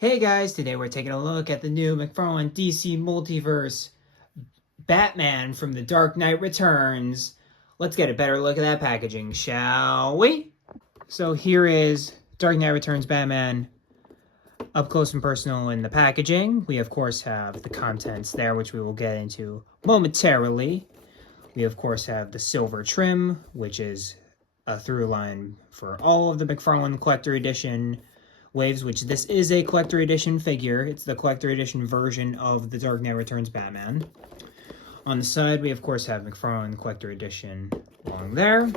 Hey guys, today we're taking a look at the new McFarlane DC Multiverse Batman from The Dark Knight Returns. Let's get a better look at that packaging, shall we? So here is Dark Knight Returns Batman up close and personal in the packaging. We of course have the contents there, which we will get into momentarily. We of course have the silver trim, which is a through line for all of the McFarlane Collector Edition waves, which this is a collector edition figure. It's the collector edition version of the Dark Knight Returns Batman. On the side, we of course have McFarlane Collector Edition along there.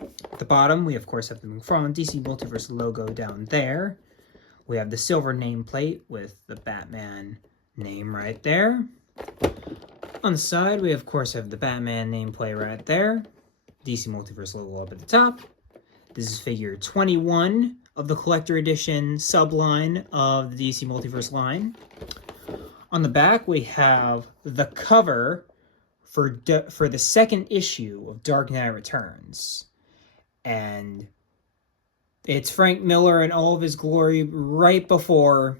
At the bottom, we of course have the McFarlane DC Multiverse logo down there. We have the silver nameplate with the Batman name right there. On the side, we of course have the Batman nameplate right there. DC Multiverse logo up at the top. This is figure 21 of the Collector Edition subline of the DC Multiverse line. On the back, we have the cover for the second issue of Dark Knight Returns. And it's Frank Miller in all of his glory right before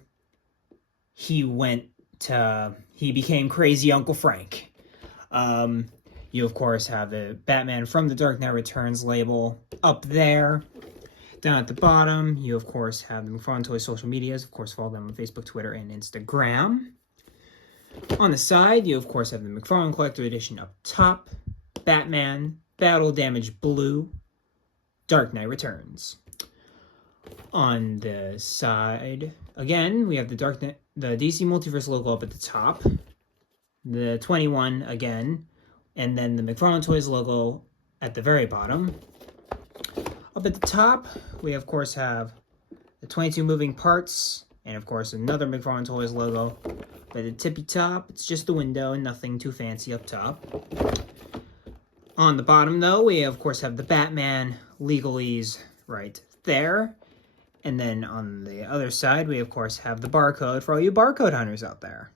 he became Crazy Uncle Frank. You, of course, have the Batman from the Dark Knight Returns label up there. Down at the bottom, you, of course, have the McFarlane Toys social medias. Of course, follow them on Facebook, Twitter, and Instagram. On the side, you, of course, have the McFarlane Collector Edition up top. Batman, Battle Damage Blue, Dark Knight Returns. On the side, again, we have the DC Multiverse logo up at the top. The 21 again. And then the McFarlane Toys logo at the very bottom. Up at the top, we of course have the 22 moving parts, and of course another McFarlane Toys logo. But at the tippy top, it's just the window and nothing too fancy up top. On the bottom though, we of course have the Batman legalese right there. And then on the other side, we of course have the barcode for all you barcode hunters out there.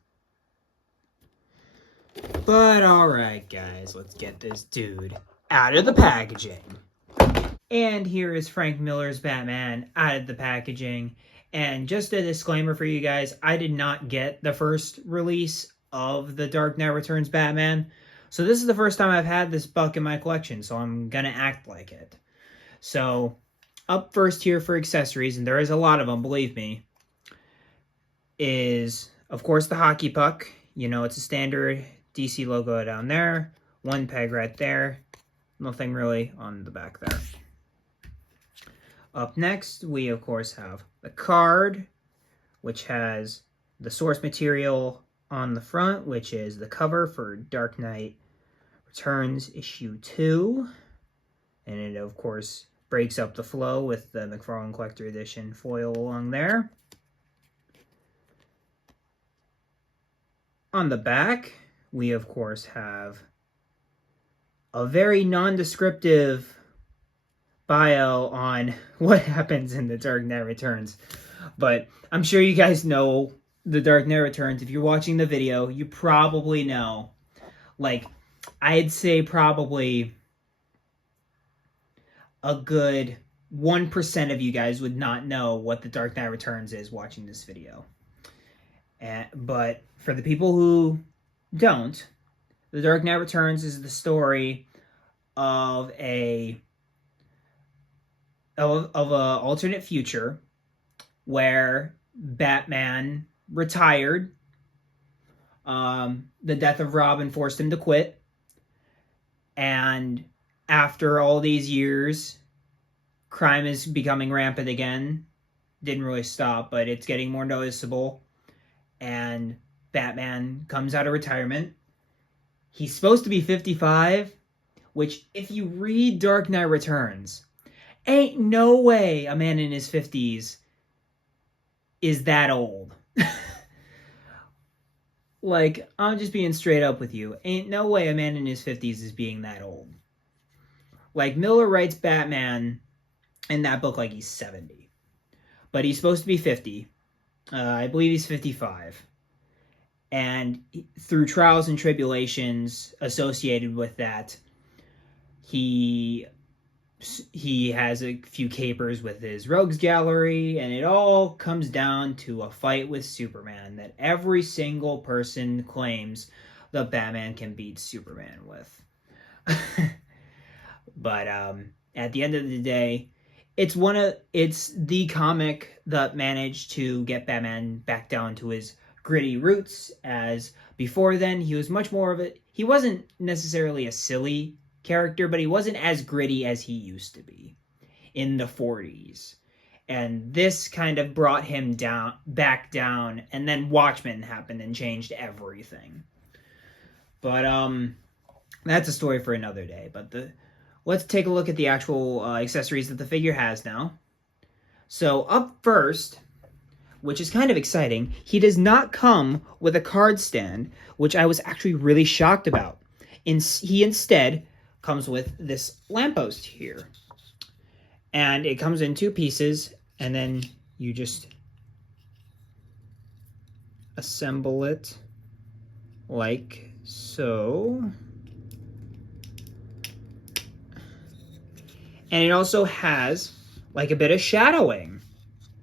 But alright guys, let's get this dude out of the packaging. And here is Frank Miller's Batman out of the packaging. And just a disclaimer for you guys, I did not get the first release of the Dark Knight Returns Batman. So this is the first time I've had this buck in my collection, so I'm gonna act like it. So, up first here for accessories, and there is a lot of them, believe me, is, of course, the hockey puck. You know, it's a standard DC logo down there, one peg right there, nothing really on the back there. Up next, we of course have the card, which has the source material on the front, which is the cover for Dark Knight Returns issue 2. And it of course breaks up the flow with the McFarlane Collector Edition foil along there. On the back, we of course have a very non-descriptive bio on what happens in the Dark Knight Returns. But I'm sure you guys know the Dark Knight Returns. If you're watching the video, you probably know. Like, I'd say probably a good 1% of you guys would not know what the Dark Knight Returns is watching this video. But for the people who don't, the Dark Knight Returns is the story of a alternate future where Batman retired. The death of Robin forced him to quit. And after all these years, crime is becoming rampant again. Didn't really stop, but it's getting more noticeable. And Batman comes out of retirement. He's supposed to be 55, which if you read Dark Knight Returns, ain't no way a man in his 50s is that old. Like, I'm just being straight up with you. Ain't no way a man in his 50s is being that old. Like, Miller writes Batman in that book like he's 70. But he's supposed to be 50. I believe he's 55. And through trials and tribulations associated with that, he he has a few capers with his rogues gallery, and it all comes down to a fight with Superman that every single person claims the Batman can beat Superman with. But at the end of the day, it's the comic that managed to get Batman back down to his gritty roots. As before then, he was much more of a, he wasn't necessarily a silly character, but he wasn't as gritty as he used to be in the 40s. And this kind of brought him back down, and then Watchmen happened and changed everything. But that's a story for another day. But let's take a look at the actual accessories that the figure has now. So up first, which is kind of exciting, he does not come with a card stand, which I was actually really shocked about. He instead comes with this lamppost here. And it comes in 2 pieces, and then you just assemble it like so. And it also has like a bit of shadowing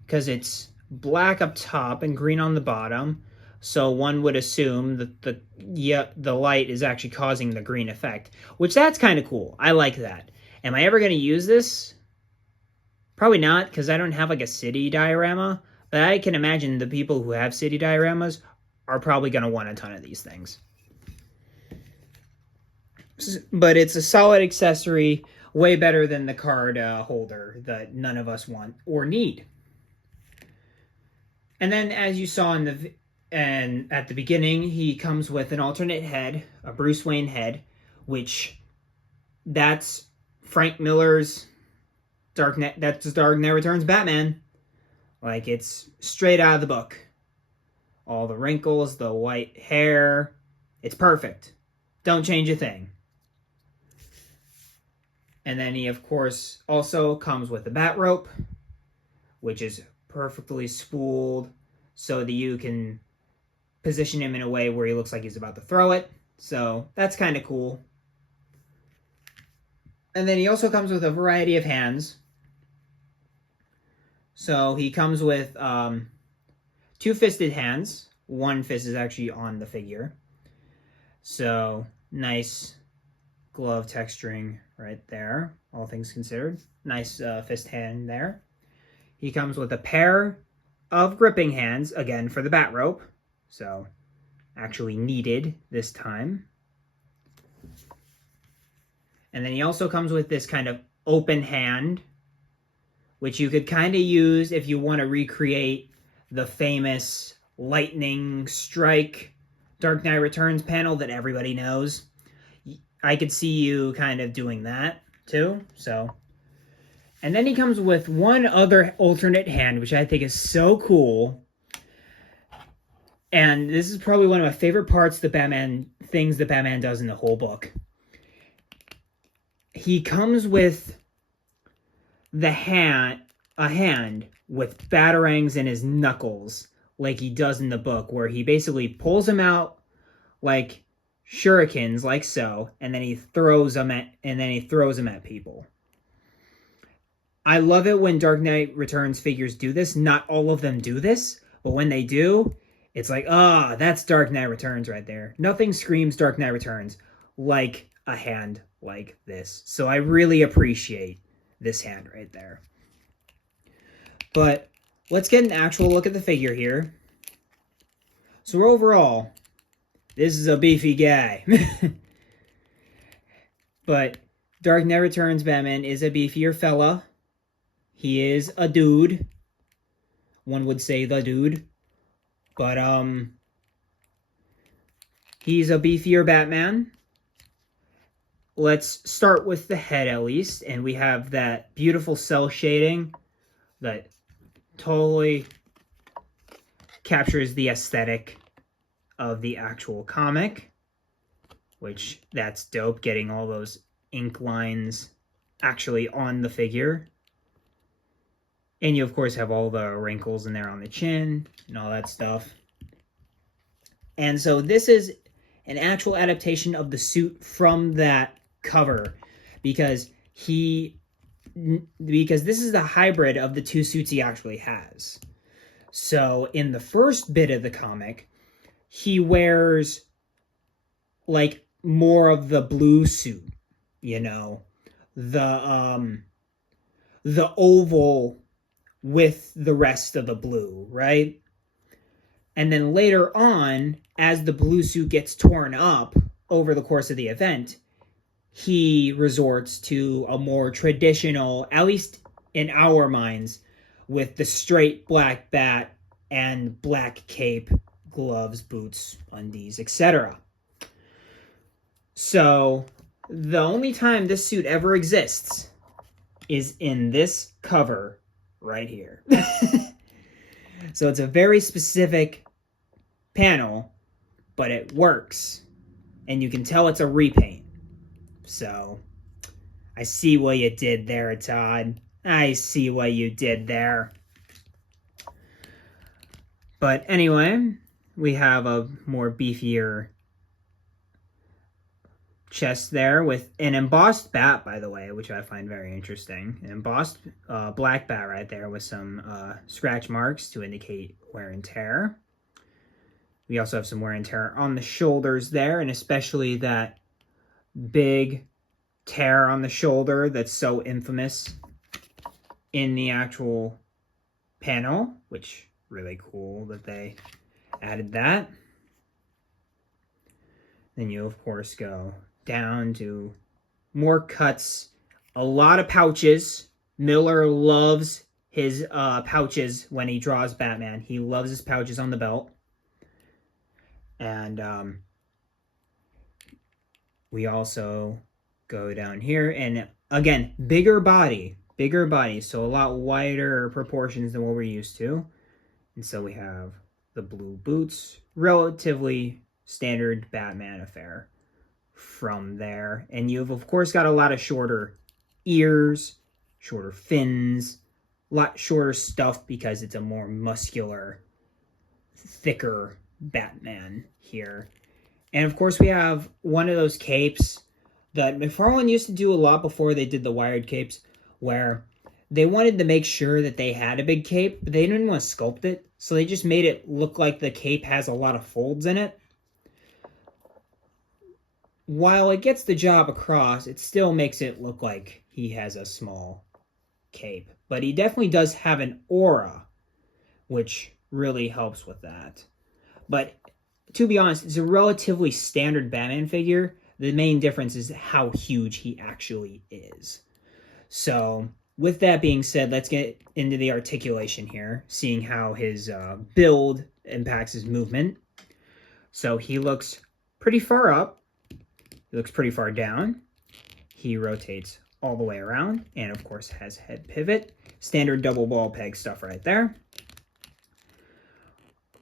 because it's black up top and green on the bottom. So one would assume that the light is actually causing the green effect, which that's kind of cool. I like that. Am I ever going to use this? Probably not, because I don't have like a city diorama, but I can imagine the people who have city dioramas are probably going to want a ton of these things. But it's a solid accessory, way better than the card holder that none of us want or need. And then, as you saw at the beginning, he comes with an alternate head, a Bruce Wayne head, which that's Frank Miller's Dark Knight Returns Batman. Like, it's straight out of the book. All the wrinkles, the white hair, it's perfect. Don't change a thing. And then he, of course, also comes with a bat rope, which is perfectly spooled so that you can position him in a way where he looks like he's about to throw it. So that's kind of cool. And then he also comes with a variety of hands. So he comes with 2 fisted hands. One fist is actually on the figure. So nice glove texturing right there, all things considered. Nice fist hand there. He comes with a pair of gripping hands, again for the bat rope. So actually needed this time. And then he also comes with this kind of open hand, which you could kind of use if you want to recreate the famous lightning strike Dark Knight Returns panel that everybody knows. I could see you kind of doing that too. So, and then he comes with one other alternate hand, which I think is so cool. And this is probably one of my favorite parts, the Batman things that Batman does in the whole book. He comes with a hand with batarangs in his knuckles, like he does in the book, where he basically pulls them out like shurikens, like so, and then he throws them at people. I love it when Dark Knight Returns figures do this. Not all of them do this, but when they do, it's like, that's Dark Knight Returns right there. Nothing screams Dark Knight Returns like a hand like this. So I really appreciate this hand right there. But let's get an actual look at the figure here. So overall, this is a beefy guy. But Dark Knight Returns Batman is a beefier fella. He is a dude. One would say the dude. But he's a beefier Batman. Let's start with the head at least. And we have that beautiful cell shading that totally captures the aesthetic of the actual comic, which that's dope, getting all those ink lines actually on the figure. And you, of course, have all the wrinkles in there on the chin and all that stuff. And so this is an actual adaptation of the suit from that cover, because he because this is the hybrid of the two suits he actually has. So in the first bit of the comic, he wears like more of the blue suit, you know, the oval with the rest of the blue, right? And then later on, as the blue suit gets torn up over the course of the event, he resorts to a more traditional, at least in our minds, with the straight black bat and black cape, gloves, boots, undies, etc. So the only time this suit ever exists is in this cover right here. So it's a very specific panel, but it works. And you can tell it's a repaint. So I see what you did there, Todd. I see what you did there. But anyway, we have a more beefier chest there with an embossed bat, by the way, which I find very interesting. An embossed black bat right there with some scratch marks to indicate wear and tear. We also have some wear and tear on the shoulders there, and especially that big tear on the shoulder that's so infamous in the actual panel, which really cool that they added that. Then you, of course, go down to more cuts, a lot of pouches. Miller loves his pouches when he draws Batman. He loves his pouches on the belt. And we also go down here, and again, bigger body, so a lot wider proportions than what we're used to. And so we have the blue boots, relatively standard Batman affair from there. And you've, of course, got a lot of shorter ears, shorter fins, a lot shorter stuff because it's a more muscular, thicker Batman here. And of course we have one of those capes that McFarlane used to do a lot before they did the wired capes, where they wanted to make sure that they had a big cape, but they didn't want to sculpt it, so they just made it look like the cape has a lot of folds in it. While it gets the job across, it still makes it look like he has a small cape. But he definitely does have an aura, which really helps with that. But to be honest, it's a relatively standard Batman figure. The main difference is how huge he actually is. So with that being said, let's get into the articulation here, seeing how his build impacts his movement. So he looks pretty far up. He looks pretty far down. He rotates all the way around, and of course has head pivot. Standard double ball peg stuff right there.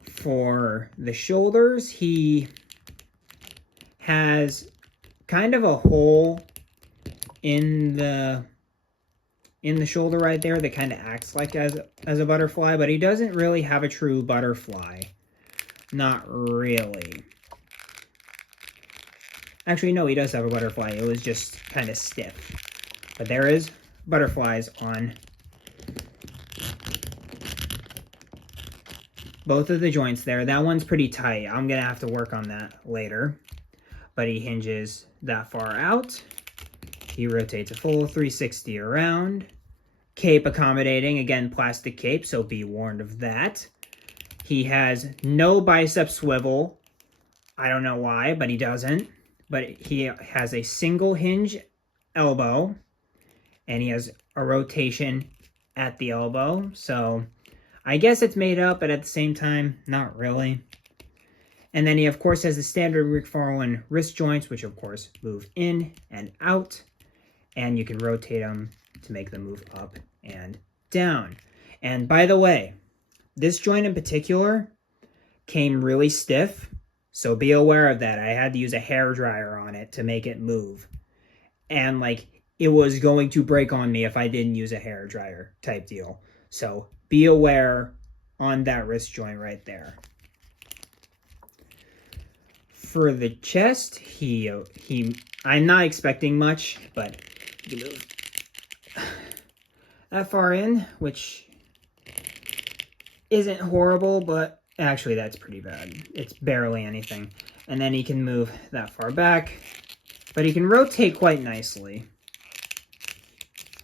For the shoulders, he has kind of a hole in the shoulder right there that kind of acts like as a butterfly, but he doesn't really have a true butterfly. Not really. Actually, no, he does have a butterfly. It was just kind of stiff. But there is butterflies on both of the joints there. That one's pretty tight. I'm going to have to work on that later. But he hinges that far out. He rotates a full 360 around. Cape accommodating. Again, plastic cape, so be warned of that. He has no bicep swivel. I don't know why, but he doesn't. But he has a single hinge elbow. And he has a rotation at the elbow. So I guess it's made up, but at the same time, not really. And then he, of course, has the standard McFarlane wrist joints, which, of course, move in and out. And you can rotate them to make them move up and down. And by the way, this joint in particular came really stiff. So be aware of that. I had to use a hairdryer on it to make it move. And, like, it was going to break on me if I didn't use a hairdryer type deal. So be aware on that wrist joint right there. For the chest, I'm not expecting much, but that far in, which isn't horrible, but actually that's pretty bad. It's barely anything. And then he can move that far back, but he can rotate quite nicely.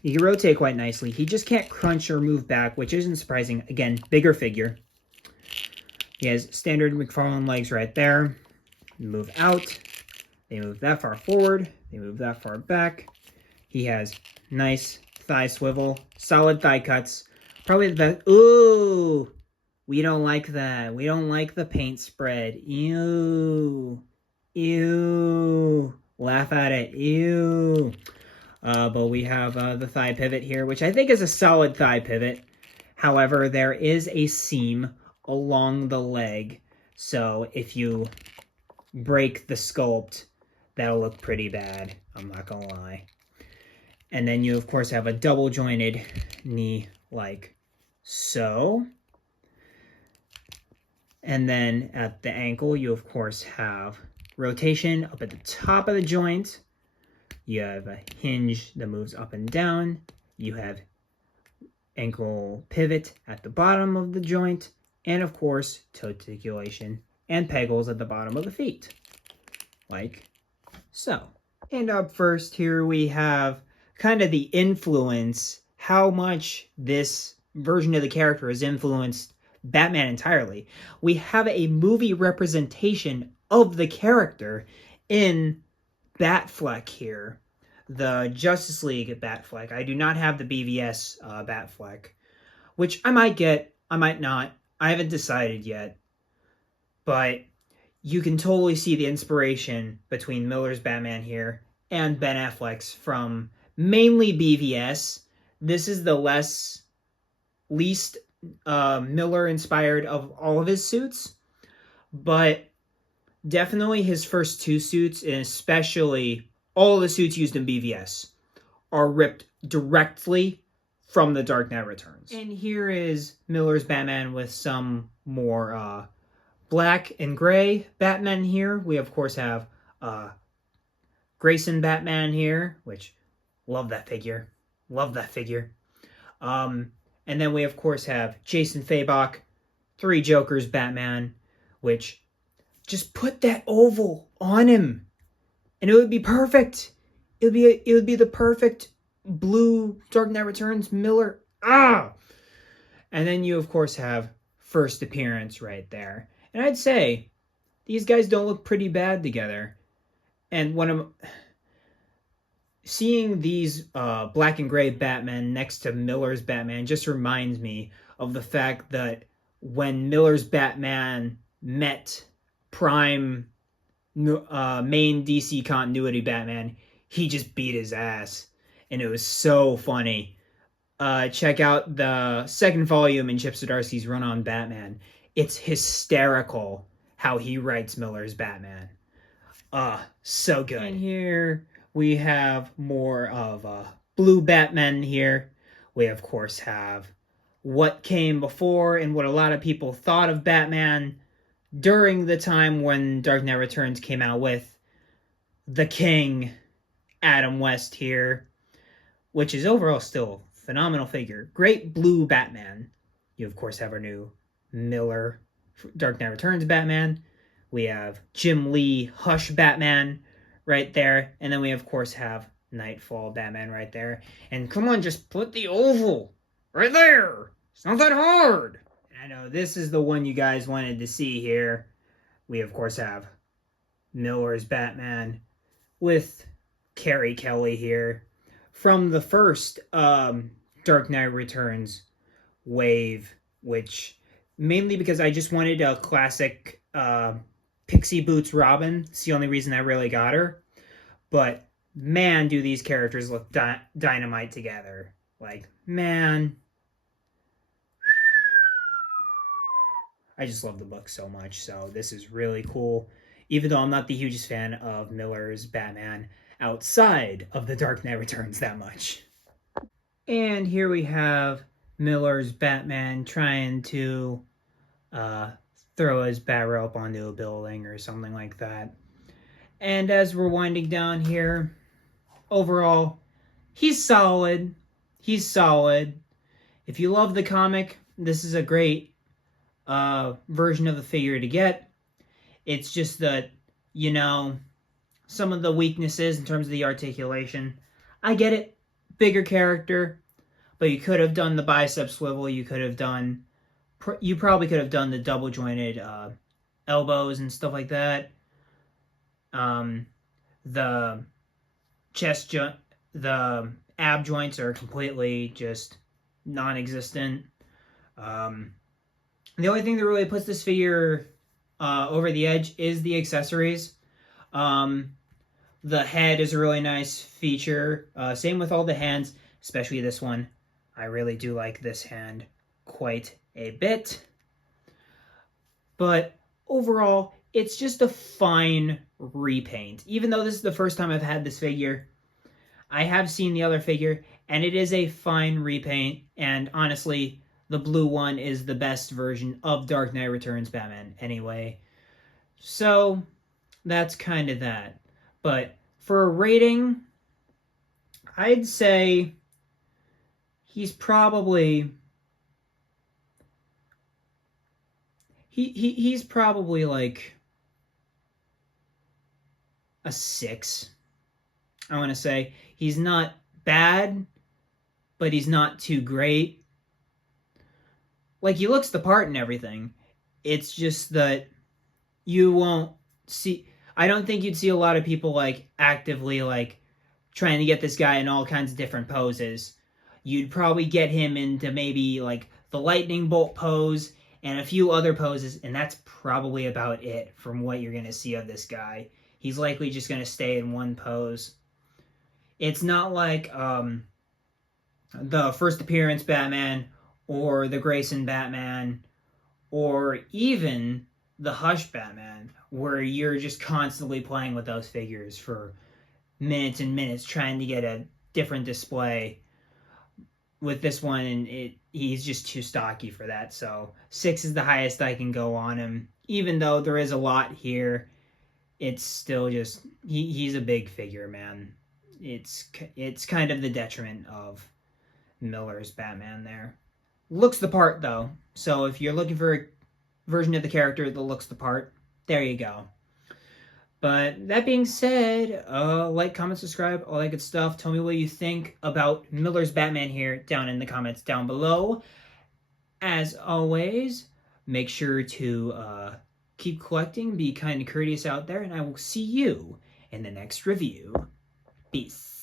He can rotate quite nicely. He just can't crunch or move back, which isn't surprising. Again, bigger figure. He has standard McFarlane legs right there. Move out. They move that far forward. They move that far back. He has nice thigh swivel, solid thigh cuts. Probably the best. Ooh, we don't like that. We don't like the paint spread. Ew. Ew. Laugh at it. Ew. But we have the thigh pivot here, which I think is a solid thigh pivot. However, there is a seam along the leg. So if you break the sculpt, that'll look pretty bad. I'm not gonna lie. And then you, of course, have a double jointed knee like so. And then at the ankle, you, of course, have rotation up at the top of the joint. You have a hinge that moves up and down. You have ankle pivot at the bottom of the joint. And, of course, toe articulation and pegals at the bottom of the feet. Like so. And up first here we have kind of the influence, how much this version of the character has influenced Batman entirely. We have a movie representation of the character in Batfleck here, the Justice League Batfleck. I do not have the BVS Batfleck, which I might get, I might not. I haven't decided yet, but you can totally see the inspiration between Miller's Batman here and Ben Affleck's from mainly BVS. This is the least Miller inspired of all of his suits, but definitely his first two suits, and especially all the suits used in BVS, are ripped directly from The Dark Knight Returns. And here is Miller's Batman with some more black and gray Batman here. We, of course, have Grayson Batman here, which, love that figure. Love that figure. And then we, of course, have Jason Fabok, Three Jokers Batman, which, just put that oval on him, and it would be perfect. It would be the perfect blue Dark Knight Returns Miller. Ah! And then you, of course, have first appearance right there. And I'd say these guys don't look pretty bad together. And when I'm seeing these black and gray Batman next to Miller's Batman just reminds me of the fact that when Miller's Batman met Prime main DC continuity Batman, he just beat his ass. And it was so funny. Check out the second volume in Chip Zdarsky's run on Batman. It's hysterical how he writes Miller's Batman. So good. And here we have more of blue Batman here. We, of course, have what came before and what a lot of people thought of Batman during the time when Dark Knight Returns came out with the King, Adam West here, which is overall still a phenomenal figure. Great blue Batman. You, of course, have our new Miller Dark Knight Returns Batman. We have Jim Lee Hush Batman right there. And then we, of course, have Nightfall Batman right there. And come on, just put the oval right there. It's not that hard. I know this is the one you guys wanted to see here. We, of course, have Miller's Batman with Carrie Kelly here from the first Dark Knight Returns wave, which mainly because I just wanted a classic Pixie Boots Robin. It's the only reason I really got her. But man, do these characters look dynamite together. Like, man, I just love the book so much, so this is really cool. Even though I'm not the hugest fan of Miller's Batman outside of The Dark Knight Returns that much. And here we have Miller's Batman trying to throw his bat rope onto a building or something like that. And as we're winding down here, overall, he's solid. He's solid. If you love the comic, this is a great version of the figure to get. It's just that, you know, some of the weaknesses in terms of the articulation. I get it. Bigger character. But you could have done the bicep swivel. You could have done... You probably could have done the double jointed elbows and stuff like that. The chest joint... The ab joints are completely just non-existent. The only thing that really puts this figure over the edge is the accessories. The head is a really nice feature. Same with all the hands, especially this one. I really do like this hand quite a bit. But overall, it's just a fine repaint. Even though this is the first time I've had this figure, I have seen the other figure, and it is a fine repaint. And honestly, the blue one is the best version of Dark Knight Returns Batman anyway. So, that's kind of that. But for a rating, I'd say he's probably... He's probably like a 6, I want to say. He's not bad, but he's not too great. Like, he looks the part and everything. It's just that you won't see... I don't think you'd see a lot of people, like, actively, like, trying to get this guy in all kinds of different poses. You'd probably get him into maybe, like, the lightning bolt pose and a few other poses, and that's probably about it from what you're going to see of this guy. He's likely just going to stay in one pose. It's not like the first appearance Batman or the Grayson Batman or even the Hush Batman, where you're just constantly playing with those figures for minutes and minutes trying to get a different display. With this one, and he's just too stocky for that, so 6 is the highest I can go on him. Even though there is a lot here, it's still just... He's a big figure, man. It's kind of the detriment of Miller's Batman there. Looks the part, though, so if you're looking for a version of the character that looks the part, there you go. But that being said, like, comment, subscribe, all that good stuff. Tell me what you think about Miller's Batman here down in the comments down below. As always, make sure to keep collecting, be kind and courteous out there, and I will see you in the next review. Peace.